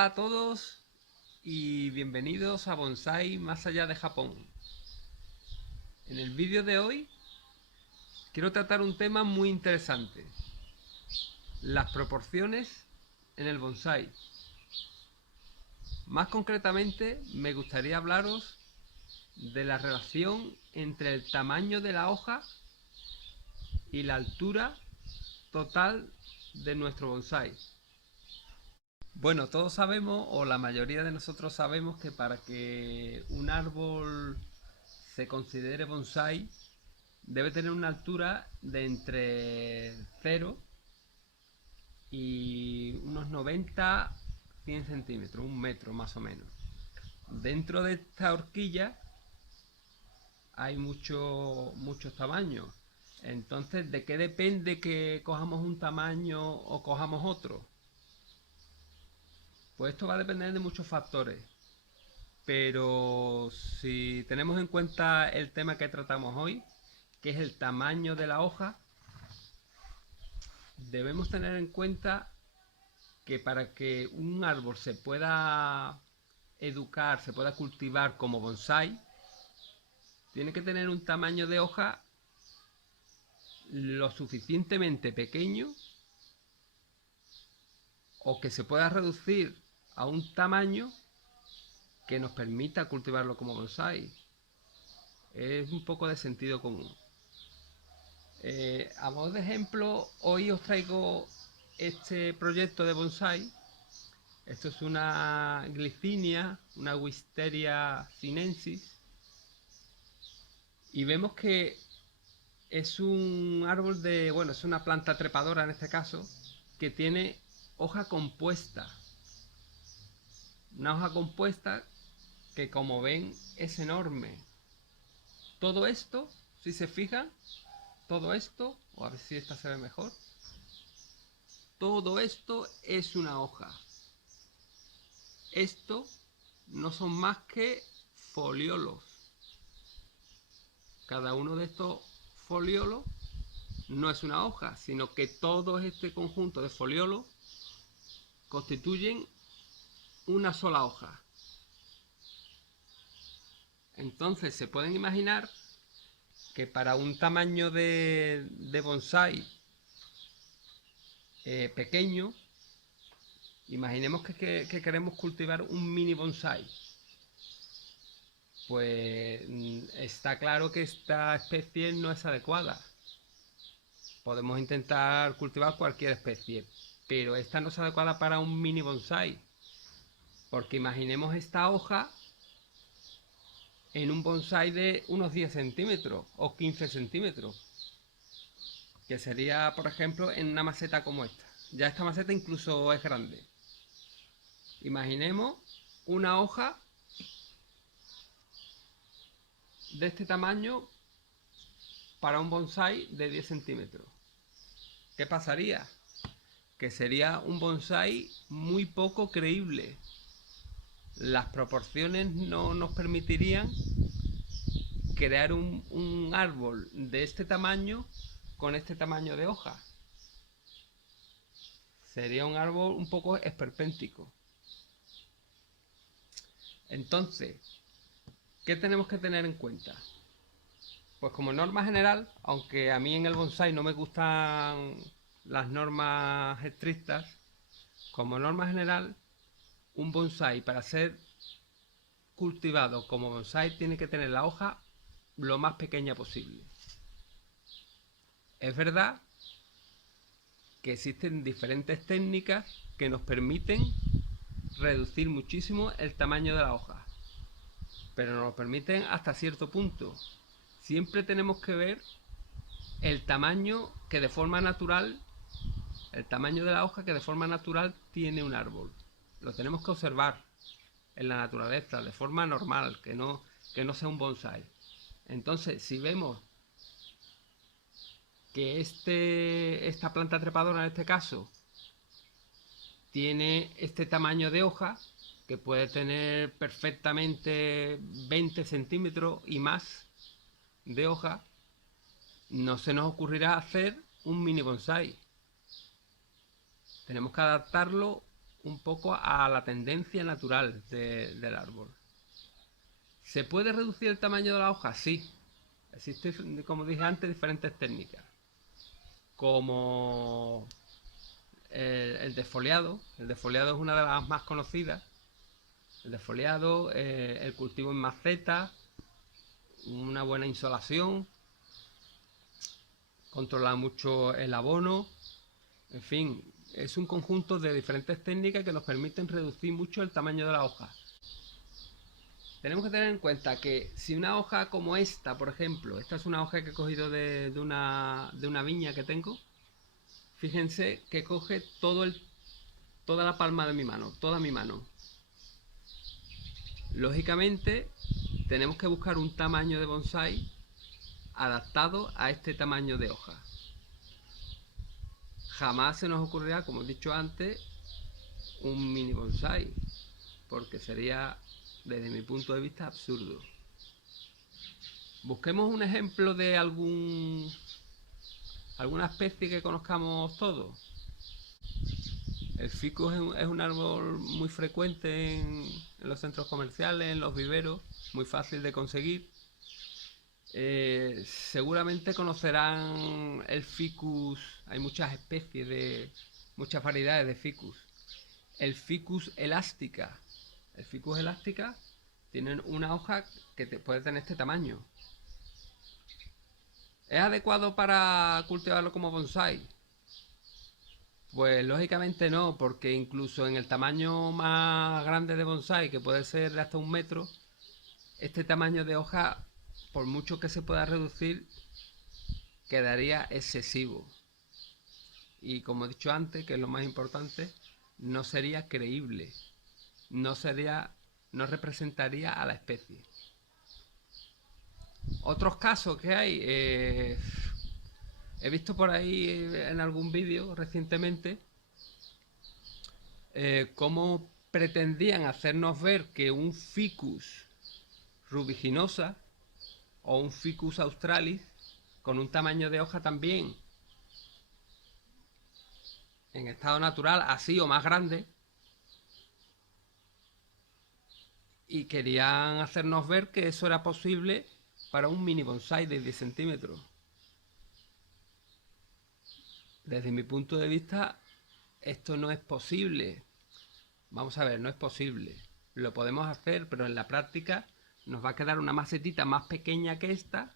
Hola a todos y bienvenidos a Bonsai más allá de Japón. En el vídeo de hoy quiero tratar un tema muy interesante: las proporciones en el bonsai. Más concretamente, me gustaría hablaros de la relación entre el tamaño de la hoja y la altura total de nuestro bonsai. Bueno, todos sabemos, o la mayoría de nosotros sabemos, que para que un árbol se considere bonsai debe tener una altura de entre 0 y unos 90-100 centímetros, un metro más o menos. Dentro de esta horquilla hay muchos tamaños. Entonces, ¿de qué depende que cojamos un tamaño o cojamos otro? Pues esto va a depender de muchos factores. Pero si tenemos en cuenta el tema que tratamos hoy, que es el tamaño de la hoja, debemos tener en cuenta que para que un árbol se pueda educar, se pueda cultivar como bonsai, tiene que tener un tamaño de hoja lo suficientemente pequeño, o que se pueda reducir a un tamaño que nos permita cultivarlo como bonsai. Es un poco de sentido común. A modo de ejemplo, hoy os traigo este proyecto de bonsai. Esto es una glicinia, una Wisteria sinensis, y vemos que es un árbol de, bueno, es una planta trepadora en este caso, que tiene hoja compuesta. Una hoja compuesta que, como ven, es enorme. Todo esto, si se fijan, todo esto, o a ver si esta se ve mejor, todo esto es una hoja. Esto no son más que foliolos. Cada uno de estos foliolos no es una hoja, sino que todo este conjunto de foliolos constituyen una sola hoja. Entonces se pueden imaginar que para un tamaño de bonsai pequeño, imaginemos que queremos cultivar un mini bonsai. Pues está claro que esta especie no es adecuada. Podemos intentar cultivar cualquier especie, pero esta no es adecuada para un mini bonsai, porque imaginemos esta hoja en un bonsai de unos 10 centímetros o 15 centímetros, que sería, por ejemplo, en una maceta como esta. Ya esta maceta incluso es grande. Imaginemos una hoja de este tamaño para un bonsai de 10 centímetros. ¿Qué pasaría? Que sería un bonsai muy poco creíble. Las proporciones no nos permitirían crear un árbol de este tamaño con este tamaño de hoja. Sería un árbol un poco esperpéntico. Entonces, ¿qué tenemos que tener en cuenta? Pues como norma general, aunque a mí en el bonsai no me gustan las normas estrictas, como norma general, un bonsai para ser cultivado como bonsai tiene que tener la hoja lo más pequeña posible. Es verdad que existen diferentes técnicas que nos permiten reducir muchísimo el tamaño de la hoja, pero nos lo permiten hasta cierto punto. Siempre tenemos que ver el tamaño que de forma natural, el tamaño de la hoja que de forma natural tiene un árbol. Lo tenemos que observar en la naturaleza de forma normal, que no sea un bonsai. Entonces, si vemos que esta planta trepadora en este caso tiene este tamaño de hoja, que puede tener perfectamente 20 centímetros y más de hoja, no se nos ocurrirá hacer un mini bonsai. Tenemos que adaptarlo un poco a la tendencia natural del árbol. ¿Se puede reducir el tamaño de la hoja? Sí. Existen, como dije antes, diferentes técnicas. Como el defoliado. El defoliado es una de las más conocidas. El defoliado, el cultivo en maceta, una buena insolación, controlar mucho el abono, en fin, es un conjunto de diferentes técnicas que nos permiten reducir mucho el tamaño de la hoja. Tenemos que tener en cuenta que si una hoja como esta, por ejemplo, esta es una hoja que he cogido de una viña que tengo, fíjense que coge toda la palma de mi mano, toda mi mano. Lógicamente, tenemos que buscar un tamaño de bonsái adaptado a este tamaño de hoja. Jamás se nos ocurrirá, como he dicho antes, un mini bonsái, porque sería, desde mi punto de vista, absurdo. Busquemos un ejemplo de alguna especie que conozcamos todos. El ficus es un árbol muy frecuente en los centros comerciales, en los viveros, muy fácil de conseguir. Seguramente conocerán el ficus, hay muchas especies muchas variedades de ficus. El ficus elástica. El ficus elástica tiene una hoja que puede tener este tamaño. ¿Es adecuado para cultivarlo como bonsái? Pues lógicamente no, porque incluso en el tamaño más grande de bonsái, que puede ser de hasta 1 metro, este tamaño de hoja, por mucho que se pueda reducir, quedaría excesivo. Y como he dicho antes, que es lo más importante, no sería creíble, no representaría a la especie. Otros casos que hay, he visto por ahí en algún vídeo recientemente cómo pretendían hacernos ver que un ficus rubiginosa o un ficus australis con un tamaño de hoja también en estado natural así o más grande, y querían hacernos ver que eso era posible para un mini bonsái de 10 centímetros. Desde mi punto de vista, esto no es posible. Vamos a ver, no es posible. Lo podemos hacer, pero en la práctica nos va a quedar una macetita más pequeña que esta,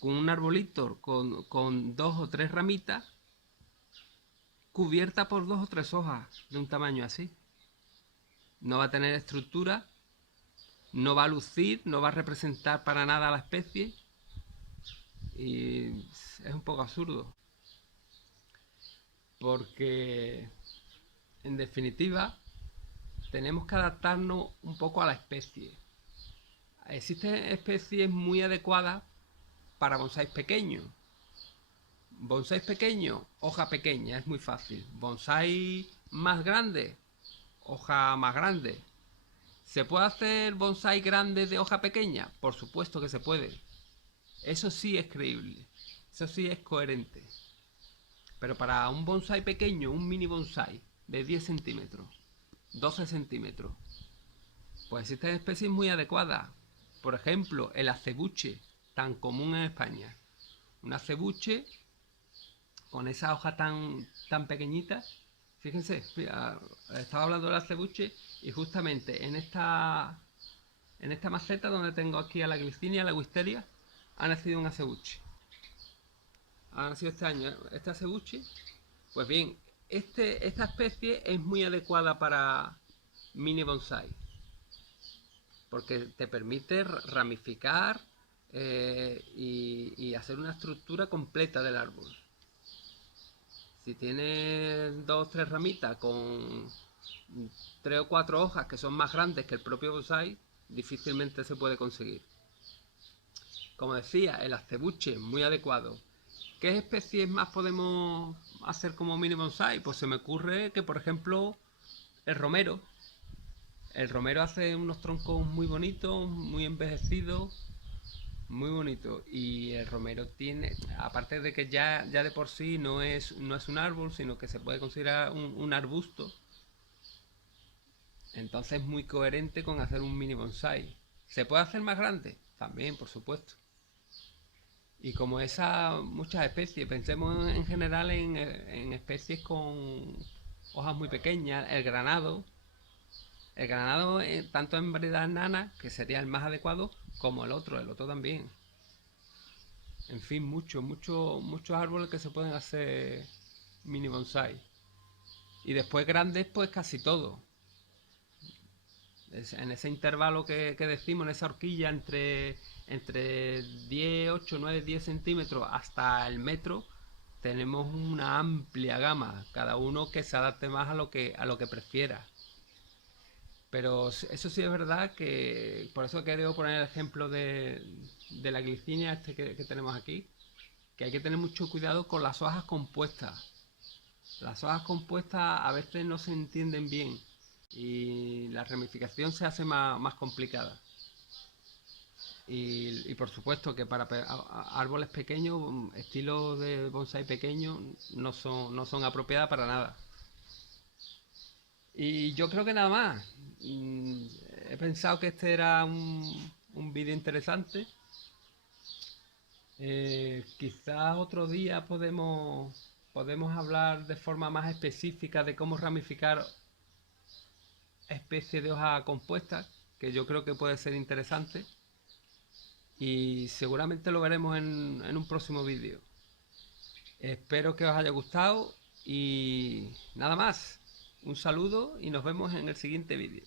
con un arbolito con 2 o 3 ramitas, cubierta por 2 o 3 hojas de un tamaño así. No va a tener estructura, no va a lucir, no va a representar para nada a la especie, y es un poco absurdo. Porque, en definitiva, tenemos que adaptarnos un poco a la especie. Existen especies muy adecuadas para bonsáis pequeños. Bonsáis pequeño, hoja pequeña, es muy fácil. Bonsái más grande, hoja más grande. ¿Se puede hacer bonsái grande de hoja pequeña? Por supuesto que se puede. Eso sí es creíble, eso sí es coherente. Pero para un bonsái pequeño, un mini bonsái de 10 centímetros, 12 centímetros, pues existen especies muy adecuadas. Por ejemplo, el acebuche, tan común en España. Un acebuche con esa hoja tan pequeñita. Fíjense, estaba hablando del acebuche y justamente en esta maceta donde tengo aquí a la glicinia, a la wisteria, ha nacido un acebuche. Ha nacido este año este acebuche. Pues bien, esta especie es muy adecuada para mini bonsái, porque te permite ramificar y hacer una estructura completa del árbol. Si tienes 2 o 3 ramitas con 3 o 4 hojas que son más grandes que el propio bonsái, difícilmente se puede conseguir. Como decía, el acebuche muy adecuado. ¿Qué especies más podemos hacer como mini bonsái? Pues se me ocurre que, por ejemplo, el romero. El romero hace unos troncos muy bonitos, muy envejecidos, muy bonitos. Y el romero tiene, aparte de que ya de por sí no es un árbol, sino que se puede considerar un arbusto, Entonces es muy coherente con hacer un mini bonsai. ¿Se puede hacer más grande? También, por supuesto. Y como esas muchas especies, pensemos en general en especies con hojas muy pequeñas, el granado tanto en variedad nana, que sería el más adecuado, como el otro también. En fin, muchos árboles que se pueden hacer mini bonsai. Y después grandes, pues casi todo. En ese intervalo que decimos, en esa horquilla entre 10, 8, 9, 10 centímetros hasta el metro, tenemos una amplia gama, cada uno que se adapte más a lo que prefiera. Pero eso sí es verdad que por eso quería poner el ejemplo de la glicinia que tenemos aquí, que hay que tener mucho cuidado con las hojas compuestas. Las hojas compuestas a veces no se entienden bien y la ramificación se hace más complicada. Y por supuesto que para árboles pequeños, estilos de bonsai pequeños, no son apropiadas para nada. Y yo creo que nada más. Mm, He pensado que este era un vídeo interesante. Quizás otro día podemos hablar de forma más específica de cómo ramificar especies de hoja compuesta, que yo creo que puede ser interesante. Y seguramente lo veremos en un próximo vídeo. Espero que os haya gustado y nada más. Un saludo y nos vemos en el siguiente vídeo.